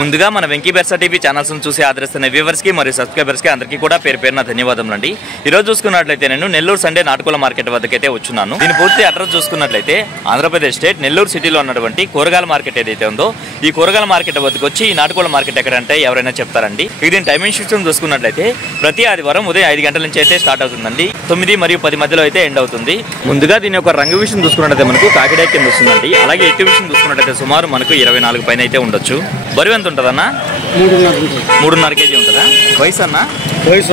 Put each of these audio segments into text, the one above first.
ముందుగా మన Venky బెర్సా TV channels చూసి ఆదరిస్తున్న వ్యూవర్స్ కి మరియు సబ్స్క్రైబర్స్ కి అందరికీ కూడా పేరు పేరున ధన్యవాదములండి। ఈ రోజు చూసుకున్నట్లయితే నేను నెల్లూరు సండే నాటుకోళ్ల మార్కెట్ వద్దకైతే వచ్చున్నాను। దీని పూర్తి అడ్రస్ చూసుకున్నట్లయితే ఆంధ్రప్రదేశ్ స్టేట్ నెల్లూరు సిటీలో ఉన్నటువంటి కూరగాయల మార్కెట్ ఏదైతే ఉందో ఈ కూరగాయల మార్కెట్ వద్దకు వచ్చి ఈ నాటుకోళ్ల మార్కెట్ ఎక్కడంటే ఎవరైనా చెప్తారండి। దీని టైమింగ్ సిస్టమ్ చూసుకున్నట్లయితే ప్రతి ఆదివారం ఉదయం 5 గంటల నుంచి అయితే స్టార్ట్ అవుతుందండి, 9 మరియు 10 మధ్యలో అయితే ఎండ్ అవుతుంది। ముందుగా దీని యొక్క రంగు విషయం చూసుకున్నట్లయితే మనకు కాకిడాయ కింద వస్తుందండి। అలాగే ఎత్తు విషయం చూసుకున్నట్లయితే సుమారు మనకు 24 పైన అయితే ఉండొచ్చు। బరువు ఎంత ఉంటుందన్నా? 3.5 కేజీ ఉంటుందా? వయసు అన్న? వయసు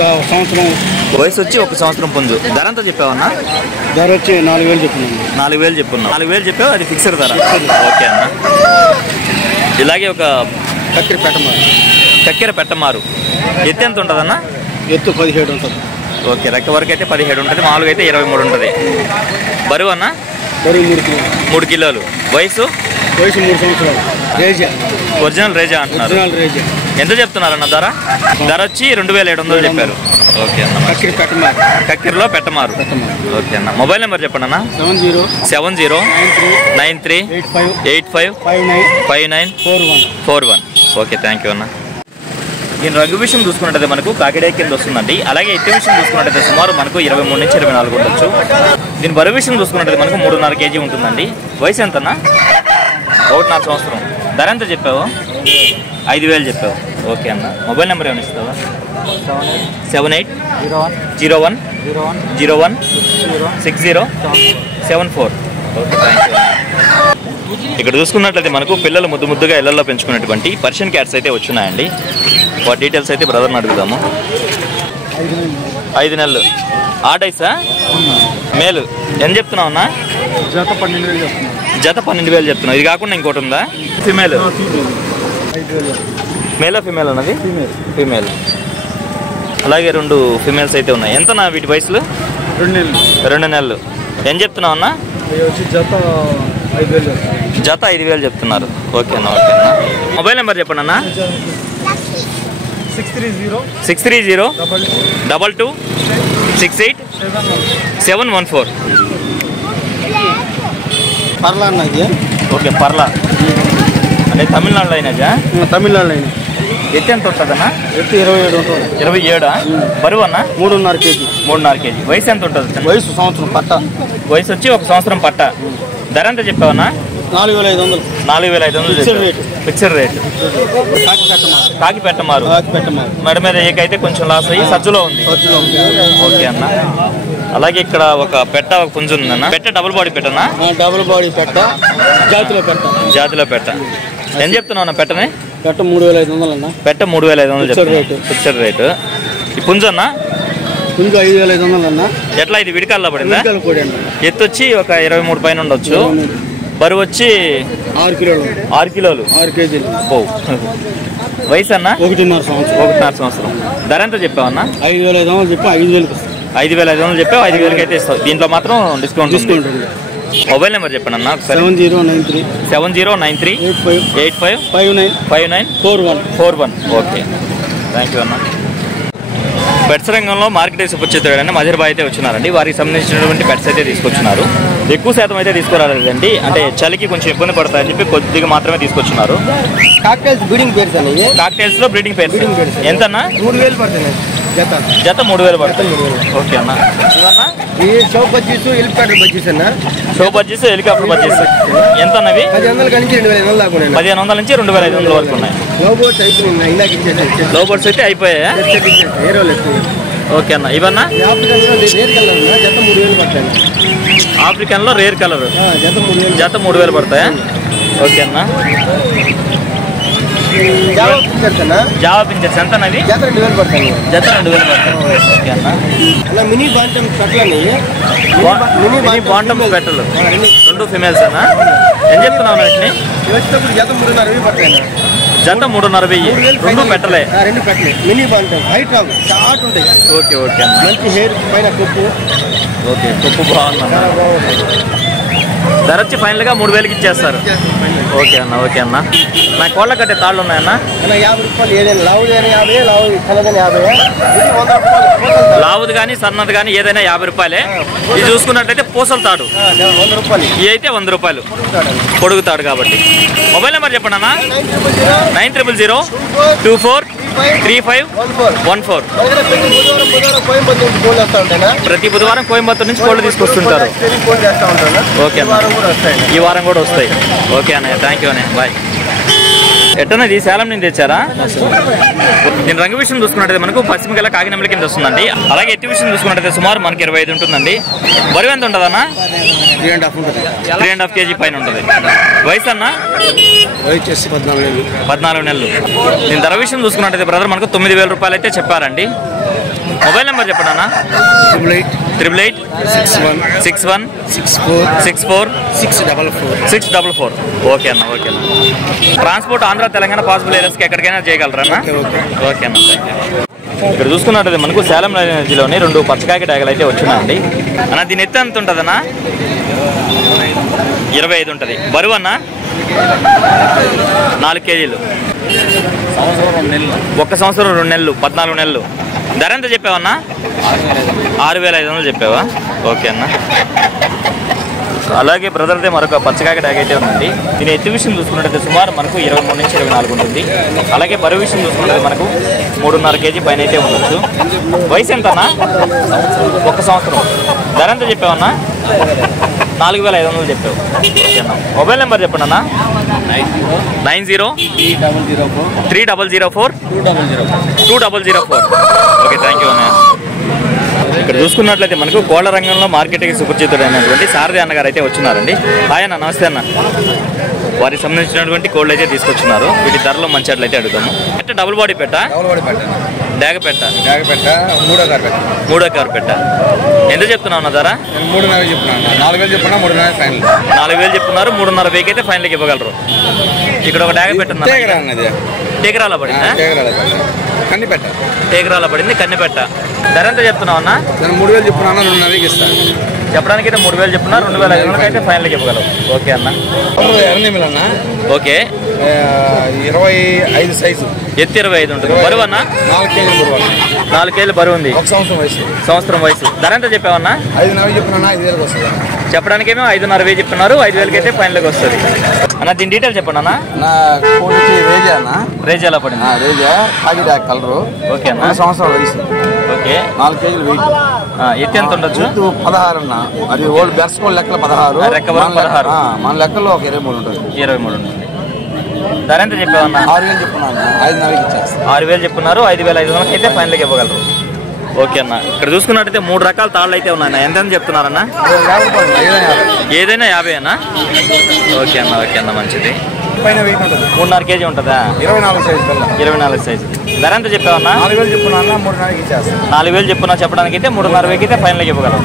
వచ్చి 1 సంవత్సరం పుంజు। ధర అంతా చెప్పావన్నా? ధర వచ్చి 4,000 చెప్తున్నాను। 4,000 చెప్పున్నావు? 4,000 చెప్పావు, అది ఫిక్స్డ్ ధర? ఓకే అన్న। ఇలాగే ఒక కక్కెర పెట్టమారు ఎత్తు ఎంత ఉంటుందన్న? ఎత్తు 17 ఉంటుంది। ఓకే, రెక్క వరకు అయితే 17 ఉంటుంది, మామూలుగా అయితే 23 ఉంటుంది। బరువు అన్న? బరువు 3 కిలోలు। వయసు? వయసు 3 సంవత్సరాలు। రేజా, ఒరిజినల్ రేజా అంటున్నారు। ఎంత చెప్తున్నారన్న ధర? ధర వచ్చి 2,700 చెప్పారు। ఓకే అన్న। కక్కిరిలో పెట్టమారు। ఓకే అన్న। మొబైల్ నెంబర్ చెప్పండి అన్న? 7093855941। ఓకే, థ్యాంక్ యూ అన్న। దీని రంగు విషయం చూసుకున్నట్టయితే మనకు కాకిడాయ కింద వస్తుందండి। అలాగే ఎత్తు విషయం చూసుకున్నట్టయితే సుమారు మనకు 23 నుంచి 24 ఉండొచ్చు। దీని బరువు విషయం చూసుకున్నట్టయితే మనకు 3.5 కేజీ ఉంటుందండి। వయసు ఎంతన్నా? 1.5 సంవత్సరం। ధర ఎంత చెప్పావు? 5,000 చెప్పావు। ఓకే అన్న। మొబైల్ నెంబర్ ఏమైనా ఇస్తావా? 7801016074। Okay, thank you. ఇక్కడ చూసుకున్నట్లయితే మనకు పిల్లలు ముద్దుగా ఇళ్లలో పెంచుకున్నటువంటి పర్షియన్ క్యాట్స్ అయితే వచ్చినాయండి। వాటి డీటెయిల్స్ అయితే బ్రదర్ని అడుగుదాము। 5 నెలలు ఆడైసా? మేలు ఎంత చెప్తున్నావు అన్న? జత 12,000 చెప్తున్నావు। ఇది కాకుండా ఇంకోటి ఉందా? ఫిమేల్? మేలా ఫిమేల్ అన్నది? ఫిమేల్। అలాగే 2 ఫిమేల్స్ అయితే ఉన్నాయి। ఎంతనా వీటి వయసులు? 2 నెలలు। ఏం చెప్తున్నావు అన్న? జత 5,000 చెప్తున్నారు। ఓకే అన్న, ఓకే అన్న। మొబైల్ నెంబర్ చెప్పండి అన్న? 630-22-68-714। పర్లా అన్నది? ఓకే, పర్లా అంటే తమిళనాడులో అయినా? తమిళనాడులో అయినా। ఎత్తు ఎంత ఉంటుందన్న? ఎత్తు 27 ఉంటుంది। 27? బరువు అన్న? 3.5 కేజీ। 3.5 కేజీ। వయసు ఎంత ఉంటుంది? వయసు సంవత్సరం పట్ట। వయసు వచ్చి 1 సంవత్సరం పట్ట। ధర ఎంత చెప్పావన్నా? 4,500। 4,500 ఫిక్స్డ్ రేట్। కాకి పెట్టమారు మెడ మీద ఏకైతే కొంచెం లాస్ అయ్యి సజ్జులో ఉంది। ఓకే అన్న। అలాగే ఇక్కడ ఒక పెట్ట పుంజు ఉందన్న। పెట్ట డబుల్ బాడీ పెట్టనా? డబుల్ బాడీ పెట్ట, జాతిలో పెట్ట। ఏం చెప్తున్నావు అన్న పెట్టని? పెట్ట 3,500 అన్న। పెట్ట 3,500 ఫిక్స్డ్ రేటు। ఈ పుంజు అన్న? పుంజు 5,500 అన్న। ఎట్లా ఇది విడికాల్లో పడిందా? ఎత్తు వచ్చి ఒక 23 పైన ఉండొచ్చు। బరువు వచ్చి 6 కిలోలు। 6 కేజీలు। ఓ, వయసు అన్న? 1.5 సంవత్సరం। ధర ఎంత చెప్పావన్నా? 5,500 చెప్పి 5,000 5,500 చెప్పావు, 5,000 అయితే ఇస్తావు। దీంట్లో మాత్రం డిస్కౌంట్ ఉంది। మొబైల్ నెంబర్ చెప్పండి అన్న? 7093855941। ఓకే, థ్యాంక్ యూ అన్న। పెట్స్ రంగంలో మార్కెట్ సుపరిచితుడైన మజర్ బాయ్ అయితే వచ్చినారండి। వారికి సంబంధించినటువంటి పెట్స్ అయితే తీసుకొచ్చినారు। ఎక్కువ శాతం అయితే తీసుకురాలేదండి, అంటే చలికి కొంచెం ఇబ్బంది పడతాయని చెప్పి కొద్దిగా మాత్రమే తీసుకొచ్చినారు। కాక్టైల్స్ బ్రీడింగ్ పేర్స్ అనేవి? కాక్టైల్స్ లో బ్రీడింగ్ పేర్స్ ఎంతన్నా? 3,000 పడుతుంది జత 3,000 పడుతుంది। ఓకే అన్న। ఇవన్నా ఈ షో బజ్జీస్, హెలికాప్టర్ బజ్జీస్ అన్న? షో బజ్జీస్, హెలికాప్టర్ బజ్జీస్ ఎంత అన్నవి? 1,500 నుంచి 2,500 దాకా ఉన్నాయి। 1,500 నుంచి 2,500 వరకు ఉన్నాయి। లో బర్డ్స్ అయితే అయిపోయాయా? ఓకే అన్న। ఇవన్నా ఆఫ్రికన్ లో రేర్ కలర్ జత 3,000 పడతాయా? ఓకే అన్న। జావా పించర్స్ ఎంత అన్నది? జత 2,000 పడతాయి। జత 2,000 పడతాయి। ఓకే అన్న। మినీ బాంటమ్ పెట్టలు, మినీ బాంటమ్ పెట్టలు 2 ఫిమేల్స్ అన్న। ఏం చెప్తున్నావు వీటిని? జత 3,500 పడతాయి। జత 3,500 2 పెట్టలే? 2 పెట్టలే। మినీ బాంటమ్ హైట్ రావు, షార్ట్ ఉంటాయి। ఓకే, ఓకే అన్న। మంచి హెయిర్ పైన కొప్పు। ఓకే, కొప్పు బాగుందన్న। ధర వచ్చి ఫైనల్గా 3000కి ఇచ్చేస్తారు. ఓకే అన్న, ఓకే అన్న. నా కోళ్ళ కట్టే తాళ్ళు ఉన్నాయన్న? 50 రూపాయలు ఏదైనా లావుది కానీ 50, లావు చిన్నదని 50. ఇది 100 రూపాయలు. లావుది కానీ సన్నది కానీ ఏదైనా 50 రూపాయలే. ఇది చూసుకున్నట్లయితే పూసల తాడు 100 రూపాయలు. ఇవి అయితే 100 రూపాయలు పొడుగుతాడు కాబట్టి. మొబైల్ నెంబర్ చెప్పండి అన్న. 9000 24 35 14. ప్రతి బుధవారం కోయంబత్తూరు నుంచి కోళ్ళు తీసుకొస్తుంటారు. ఓకే అన్న, ఈ వారం కూడా వస్తాయి. ఓకే అన్నయ్య, థ్యాంక్ యూ అన్నయ్య, బాయ్. ఎట్టన్నా ఇది సేలం నుంచి తెచ్చారా? దీని రంగు విషయం చూసుకున్నట్టయితే మనకు పశ్చిమ గల కాకినెమ్మల కింద వస్తుందండి. అలాగే ఎట్టి విషయం చూసుకున్నట్టయితే సుమారు మనకి 25 ఉంటుందండి. బరువు ఎంత ఉంటుందన్నా? 3.5 kg పైన ఉంటుంది. వయసు అన్న? 14 నెలలు. దీని ధర విషయం చూసుకున్నట్టయితే బ్రదర్ మనకు 9000 రూపాయలు అయితే చెప్పారండి. మొబైల్ నెంబర్ చెప్పండి అన్న. 888 61 64 644. ఓకే అన్న, ఓకే అన్న. ట్రాన్స్పోర్ట్ ఆంధ్ర తెలంగాణ పాసిబుల్ ఏరియాస్కి ఎక్కడికైనా చేయగలరా అన్న? ఓకే అన్న. ఇక్కడ చూసుకున్నట్టయితే మనకు సేలం జిల్లాలోని 2 పచ్చకాకి డాగలు అయితే వచ్చినాయండి. అన్న దీని ఎత్తు ఎంత ఉంటుందన్న? 25 ఉంటుంది. బరువు అన్న? 4 kgలు. 1 సంవత్సరం 2 నెలలు 14 నెలలు. ధర ఎంత చెప్పావన్నా? 6500 చెప్పావా? ఓకే అన్న. అలాగే బ్రదర్దే మరొక పచ్చకాకి డాగ్ అయితే ఉందండి. దీని ఎత్తు విషయం చూసుకున్నట్టయితే సుమారు మనకు 23 నుంచి 24 ఉంటుంది. అలాగే బరువు విషయం చూసుకున్నట్టు మనకు 3.5 kg పైన అయితే ఉండొచ్చు. వయసు ఎంత అన్న? 1 సంవత్సరం. ధర ఎంత చెప్పావన్నా? 4500 చెప్పావు. ఓకే అన్న. మొబైల్ నెంబర్ చెప్పండి అన్న. 90 3004 2004. ఓకే, థ్యాంక్ యూ అన్న. ఇక్కడ చూసుకున్నట్లయితే మనకు కోళ్ల రంగంలో మార్కెట్కి సుపరిచితుడైనటువంటి సారథి అన్నగారు అయితే వచ్చినారండి. హాయ్ అన్న, నమస్తే అన్న. వారికి సంబంధించినటువంటి కోళ్ళు అయితే తీసుకొచ్చున్నారు. వీటి ధరలో మంచి అట్లయితే అడుగుతాము. అంటే డబుల్ బాడీ పెట్ట, డాగ పెట్ట, మూడో కారు పెట్ట. ఎంత చెప్తున్నావు అన్న ధర? 3.5 చెప్తున్నాను. 4000 చెప్తున్నా, 3.5 ఫైనల్. 4000 చెప్తున్నారు, 3.5 అయితే ఫైనల్కి ఇవ్వగలరు. ఇక్కడ ఒక డాగ పెట్ట టేకరాల పడిందా? టేకరాల పడింది, కన్నెపెట్ట. ధర ఎంత చెప్తున్నావు అన్న? 3000 చెప్తున్నాను, 2.5కి ఇస్తాను. చెప్పడానికి అయితే 3000 చెప్తున్నారు, 2500 అయితే ఫైనల్కి ఇవ్వగలరు. ఓకే అన్న. ఓకే, 25 సైజు, ఎత్తు 25 ఉంటుంది. బరువు అన్న? 4 kg బరువు ఉంది. 1 సంవత్సరం వయసు. ధర ఎంత చెప్పావన్నా? 5.5 చెప్తున్నా, 5,000 వస్తుంది. చెప్పడానికేమో 5.5 చెప్తున్నారు, 5,000 అయితే ఫైనల్కి వస్తుంది. అన్న దీని డీటెయిల్ చెప్పండి అన్న. నా కోడి రేజా అన్న. రేజ్ ఎలా పడింది? రేజా కాకిడా కలరు. ఓకే అన్న. 2 సంవత్సరాల వయసు. Okay, 4 kg weight. ఎత్తు ఎంత ఉండొచ్చు? 16 అన్న. అది ఓల్డ్ బెర్స్ కోడ్ లెక్కలు 16, రెక్కవరం 16. మన లెక్కల్లో ఒక 23 ఉంటుంది. 23 ఉంటుంది. ధర ఎంత చెప్పావన్నా? 6000 చెప్పున్నాను, 5,000 ఇచ్చేస్తాను. 6000 చెప్పున్నారు, 5500 అయితే ఫైనల్కి ఇవ్వగలరు. ఓకే అన్న. ఇక్కడ చూసుకున్నట్టయితే 3 రకాల తాళ్ళు అయితే ఉన్నాయి. ఎంత చెప్తున్నారన్న? ఏదైనా 50 అన్న. ఓకే అన్న, ఓకే అన్న, మంచిది. పైన వెయిట్ ఉంటుంది. 3.5 kg ఉంటుందా? 24 సైజు. 24 సైజు. ధర ఎంత చెప్పావన్నా? 4000 చెప్పున్నా, 3.5కి ఇచ్చేస్తాను. 4000 చెప్పున్నా, చెప్పడానికి అయితే 3.5 అయితే ఫైనల్కి ఇవ్వగలరు.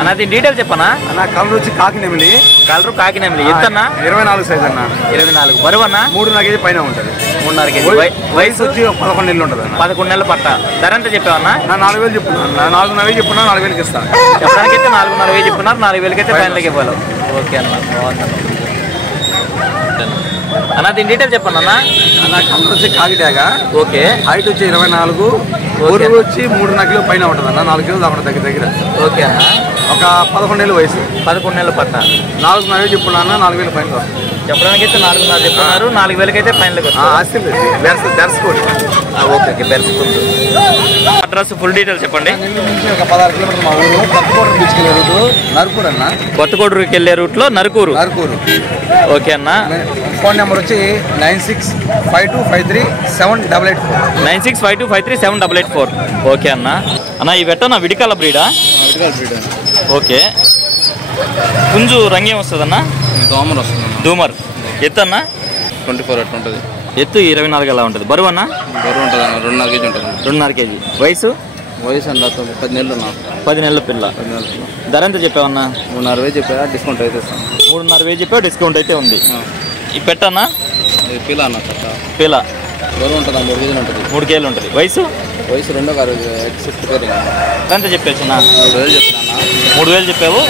అన్న దీని డీటెయిల్ చెప్పనా? అన్న కలర్ వచ్చి కాకినెమిలి. కలర్ కాకినెమిలి. ఎత్తు అన్న? 24 సైజు అన్న. 24. బరువు అన్న? 3.5 kg పైన ఉంటుంది. 3.5 kg. వయసు వచ్చి 11 నెలలు ఉంటుంది అన్న. 11 నెలల పట్ట. ధర ఎంత చెప్పావన్నా? 4000 చెప్పున్నాను, 4.5 చెప్పున్నా, 4000కి ఇస్తాను. చెప్పడానికి అయితే 4.5 చెప్పున్నారు, 4000 అయితే ఫైనల్కి ఇవ్వాలి. ఓకే అన్న, బాగుంది అన్న. దీని డీటెయిల్ చెప్పండి అన్న. అన్న కలర్ వచ్చి కాకిడాగా. ఓకే, హైట్ వచ్చి 24, బరువు వచ్చి 3.5 kg పైన ఉంటుంది అన్న. 4 kg అక్కడ దగ్గర. ఓకే అన్న. ఒక 11 నెలల వయసు. 11 నెలల పట్ట. 4.5 చెప్పున్నా, 4000 పైన వస్తుంది. చెప్పడానికి అయితే 4.5 చెప్తున్నారు, 4000 అయితే ఫైనల్కి వస్తుంది. దర్శకోండి. ఓకే, ఓకే, బెర్సుకుంటూ. అడ్రస్ ఫుల్ డీటెయిల్ చెప్పండి. ఒక 16 కిలోమీటర్లు మా ఊరు. కొత్తకోటకు తీసుకెళ్ళే రూటు నరుకూరు అన్న. కొత్తకోటకి వెళ్ళే రూట్లో నరుకూరు. ఓకే అన్న. ఫోన్ నెంబర్ వచ్చి 9652537884. 9652537884. ఓకే అన్న. అన్న ఈ పెట్టన విడికాల బ్రీడా? ఓకే. పుంజు రంగేం వస్తుందన్న? దోమర్ వస్తుంది. దూమర్. ఎత్తు అన్న? 24 అట్లా ఉంటుంది. ఎత్తు 24 అలా ఉంటుంది. బరువు అన్న? బరువు ఉంటుంది అన్న, 2.5 kg ఉంటుంది. 2.5 kg. వయసు? వయసు అన్న 10 నెలలు ఉన్నా. 10 నెలల పిల్ల. ధర ఎంత చెప్పావన్నా? 3.5 చెప్పా, డిస్కౌంట్ అయితే ఇస్తాను. 3.5 చెప్పావు, డిస్కౌంట్ అయితే ఉంది. ఈ పెట్టన్నా? పిల్ల అన్న. పిల్ల. బరువు ఉంటుంది 3 కేజీలు ఉంటుంది. 3 కేజీలు ఉంటుంది. వయసు రెండో కారు షిఫ్ట్ పేరు ఎంత చెప్పావు చిన్న? 3,000 చెప్తున్నా. 3,000 చెప్పావు.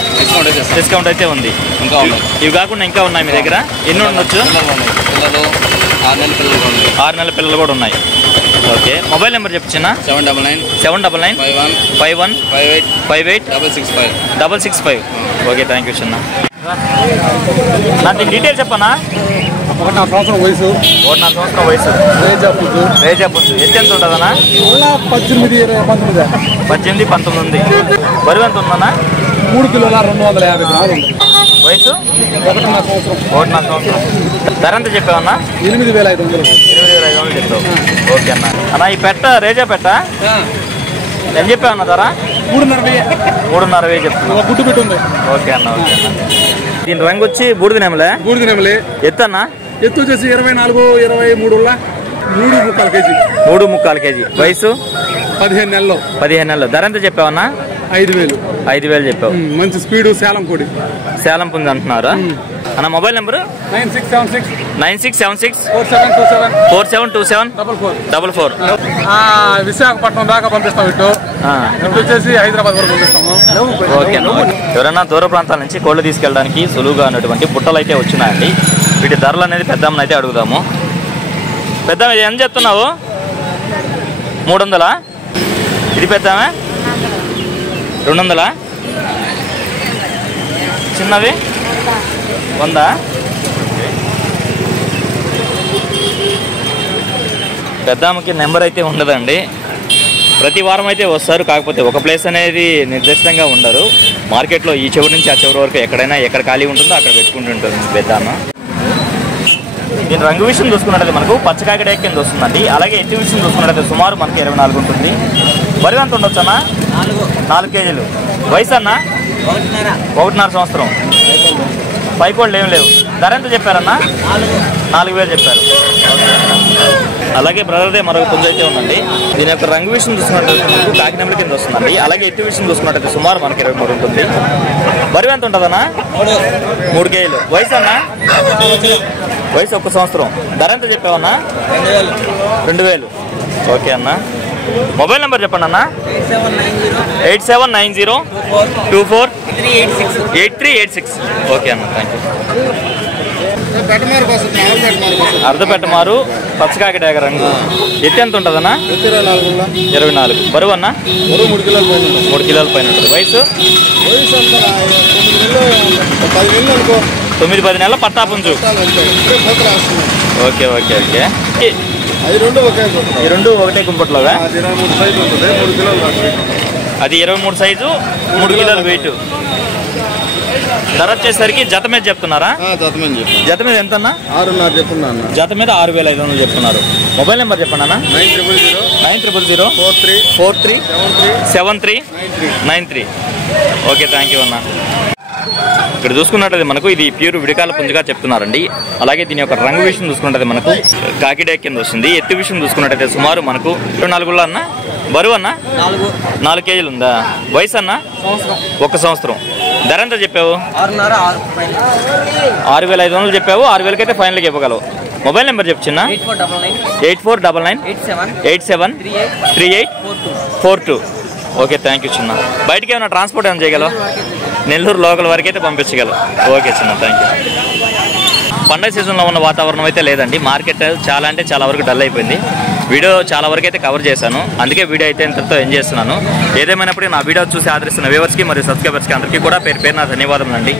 డిస్కౌంట్ అయితే ఉంది. ఇంకా ఉన్నాయి. ఇవి కాకుండా ఇంకా ఉన్నాయి మీ దగ్గర? ఎన్ని ఉండొచ్చు? పిల్లలు 6 నెలల పిల్లలు కూడా ఉన్నాయి. 6 నెలల పిల్లలు కూడా ఉన్నాయి. ఓకే. మొబైల్ నెంబర్ చెప్పు చిన్న. 799 51 58 665. ఓకే, థ్యాంక్ యూ చిన్న. నాకు డీటెయిల్స్ చెప్పనా? 1.5 సంవత్సరం వయసు. 1.5 సంవత్సరం వయసు. రేజా పుంజు. ఎంత ఉంటుందన్నా? 18-19 ఉంది. బరువు ఎంత ఉందన్నా? 3 కిలోల 250 గ్రాములు. వయసు 1.5 సంవత్సరం. 1.5 సంవత్సరం. ధర ఎంత చెప్పావన్నా? 8,500. 8,500 చెప్పావు. ఓకే అన్న. అన్న ఈ పెట్ట రేజా పెట్ట ఎంత చెప్పావన్నా ధర? 3,500 చెప్తున్నా. గుడ్డు పెట్టుంది. ఓకే అన్న. ఓకే అన్న. దీని రంగు వచ్చి బూడిద నెమలే. ఎత్తు అన్న? ఎత్తు వచ్చేసి 24-23 3.25 కేజీ. 3.25 కేజీ. వయసు 15 నెలలు. 15 నెలలు. ధర ఎంత చెప్పావన్నా? 5,000 చెప్పావు. మంచి స్పీడు. సేలం పుంజు అంటున్నారా అన్న? మొబైల్ నెంబరు 9676 4727 4727 విశాఖపట్నం దాకా పంపిస్తాం. ఇటు వచ్చేసి హైదరాబాద్ వరకు పంపిస్తాము. ఓకే. ఎవరైనా దూర ప్రాంతాల నుంచి కోళ్ళు తీసుకెళ్ళడానికి సులువుగా ఉన్నటువంటి బుట్టలు అయితే వచ్చినాయండి. వీటి ధరలు అనేది పెద్దమ్మని అయితే అడుగుదాము. పెద్దమ్మ ఇది ఎంత చెప్తున్నావు? 300. ఇది పెద్దమే 200. చిన్నవి 100. పెద్దమ్మకి నెంబర్ అయితే ఉండదండి. ప్రతి వారం అయితే వస్తారు. కాకపోతే ఒక ప్లేస్ అనేది నిర్దిష్టంగా ఉండరు. మార్కెట్లో ఈ చివరి నుంచి ఆ చివరి వరకు ఎక్కడ ఖాళీ ఉంటుందో అక్కడ పెట్టుకుంటుంటుంది పెద్దమ్మ. దీని రంగు విషయం చూసుకున్నట్లయితే మనకు పచ్చకాకిడే కింద వస్తుందండి. అలాగే ఎత్తి విషయం చూసుకున్నట్లయితే సుమారు మనకి 24 ఉంటుంది. బరువు ఎంత ఉండొచ్చు అన్న? 4 కేజీలు. వయసు అన్న? 1.5 సంవత్సరం. పైకోళ్ళు ఏం లేవు. ధర ఎంత చెప్పారన్నా? 4,000 చెప్పారు. అలాగే బ్రదర్దే మరొక పుంజు అయితే ఉందండి. దీని యొక్క రంగు విషయం చూసుకున్నట్లయితే మనకు కాకినెమల కింద వస్తుందండి. అలాగే ఎత్తు విషయం చూసుకున్నట్లయితే సుమారు మనకి 23 ఉంటుంది. బరువు ఎంత ఉంటుందన్నా? 3 కేజీలు. వయసు అన్న? వయసు 1 సంవత్సరం. ధర ఎంత చెప్పావన్నా? 2,000. ఓకే అన్న. మొబైల్ నెంబర్ చెప్పండి అన్న. 8790248386. ఓకే అన్న, థ్యాంక్ యూ. అర్ధపెట్టమారు పచ్చకాకిడాగ రంగు. ఎత్తి ఎంత ఉంటుందన్నా? 24. బరువు అన్న? 3 కిలోల పైన ఉంటుంది. వయసు 9-10 నెలల పట్టా పుంజు. ఓకే. ఈ రెండు ఒకటే గుంపట్లోగా? అది 23 సైజు, 3 కిలోల వెయిట్. ధర వచ్చేసరికి జత మీద చెప్తున్నారా? జత మీద ఎంత అన్న? 6,500 చెప్తున్నా. జత మీద 6,500 చెప్తున్నారు. మొబైల్ నెంబర్ చెప్పండి అన్న. 9000437393. ఓకే, థ్యాంక్ యూ అన్న. ఇక్కడ చూసుకున్నట్లయితే మనకు ఇది ప్యూర్ విడికాల పుంజుగా చెప్తున్నారండి. అలాగే దీని యొక్క రంగు విషయం చూసుకున్నట్లయితే మనకు కాకిడే కింద వస్తుంది. ఎత్తు విషయం చూసుకున్నట్లయితే సుమారు మనకు 24 అన్న. బరువు అన్న? 4 కేజీలు ఉందా? వయసు అన్న? 1 సంవత్సరం. ధర ఎంత చెప్పావు? 6,500 చెప్పావు. 6,000కి అయితే ఫైనల్గా ఇవ్వగలవు. మొబైల్ నెంబర్ చెప్పు చిన్న. 8499873842. ఓకే, థ్యాంక్ యూ చిన్న. బయటికి ఏమైనా ట్రాన్స్పోర్ట్ ఏమైనా చేయగలవు? నెల్లూరు లోకల్ వరకు అయితే పంపించగలవు. ఓకే చిన్న, థ్యాంక్ యూ. పండగ సీజన్లో ఉన్న వాతావరణం అయితే లేదండి. మార్కెట్ చాలా వరకు డల్ అయిపోయింది. వీడియో చాలా వరకు అయితే కవర్ చేశాను. అందుకే వీడియో అయితే ఇంతతో ఎంజాయ్ చేస్తున్నాను. ఏదేమైనప్పుడు నా వీడియో చూసి ఆదరిస్తున్న వ్యూవర్స్కి మరియు సబ్స్క్రైబర్స్కి అందరికీ కూడా పేరు నా ధన్యవాదములండి.